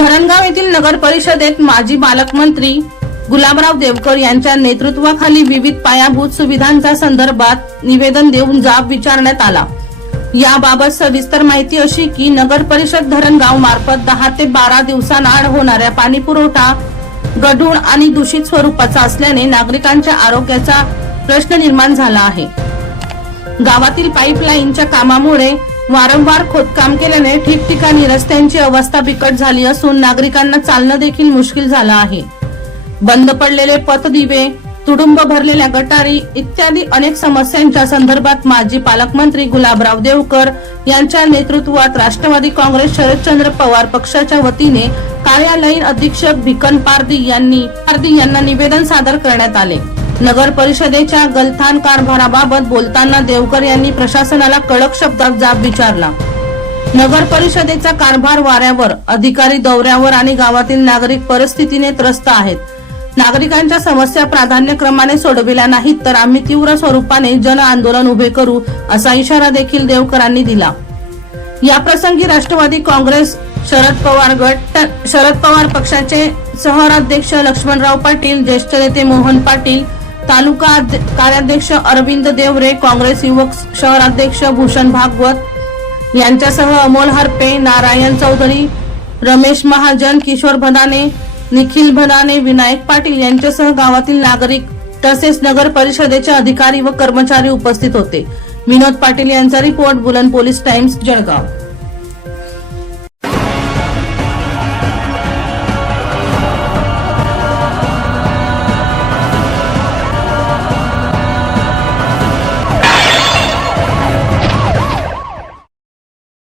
धरणगाव येथील नगर परिषदेत माजी पालकमंत्री गुलाबराव देवकर यांच्या नेतृत्वाखाली विविध पायाभूत सुविधांच्या संदर्भात निवेदन देऊन जाब विचारण्यात आला. याबाबत सविस्तर माहिती अशी की नगर परिषद धरणगाव मार्फत दहा ते बारा दिवसांआड होणाऱ्या पाणी पुरवठा गढूळ आणि दूषित स्वरूपाचा असल्याने नागरिकांच्या आरोग्याचा प्रश्न निर्माण झाला आहे. गावातील पाईपलाईनच्या कामामुळे वारंवार खोदकाम केल्याने ठिकठिकाणी रस्त्यांची अवस्था बिकट झाली असून नागरिकांना चालणं देखील मुश्किल झालं आहे. बंद पडलेले पतदिवे तुडुंब भरलेल्या गटारी इत्यादी अनेक समस्यांच्या संदर्भात माजी पालकमंत्री गुलाबराव देवकर यांच्या नेतृत्वात राष्ट्रवादी काँग्रेस शरदचंद्र पवार पक्षाच्या वतीने कार्यालयीन अधीक्षक भिकन पारदी यांनी पारदी यांना निवेदन सादर करण्यात आले. नगर परिषदेच्या गलथान कारभाराबाबत बोलताना देवकर यांनी प्रशासनाला कडक शब्दात जाब विचारला. नगर परिषदेचा कारभार वाऱ्यावर अधिकारी दौऱ्यावर आणि गावातील नागरिक परिस्थितीने त्रस्त आहेत. नागरिकांच्या समस्या प्राधान्यक्रमाने सोडविल्या नाहीत तर आम्ही तीव्र स्वरूपाने जन आंदोलन उभे करू असा इशारा देखील देवकरांनी दिला. या प्रसंगी राष्ट्रवादी काँग्रेस शरद पवार गट शरद पवार पक्षाचे शहराध्यक्ष लक्ष्मणराव पाटील ज्येष्ठ नेते मोहन पाटील तालुका कार्याध्यक्ष अरविंद देवरे काँग्रेस युवक शहराध्यक्ष भूषण भागवत यांच्यासह अमोल हरपे नारायण चौधरी रमेश महाजन किशोर भदाने निखिल भदाने विनायक पाटील यांच्यासह गावातील नागरिक तसेच नगर परिषदेचे अधिकारी व कर्मचारी उपस्थित होते. विनोद पाटील यांचा रिपोर्ट बुलंद पोलीस टाइम्स जळगाव.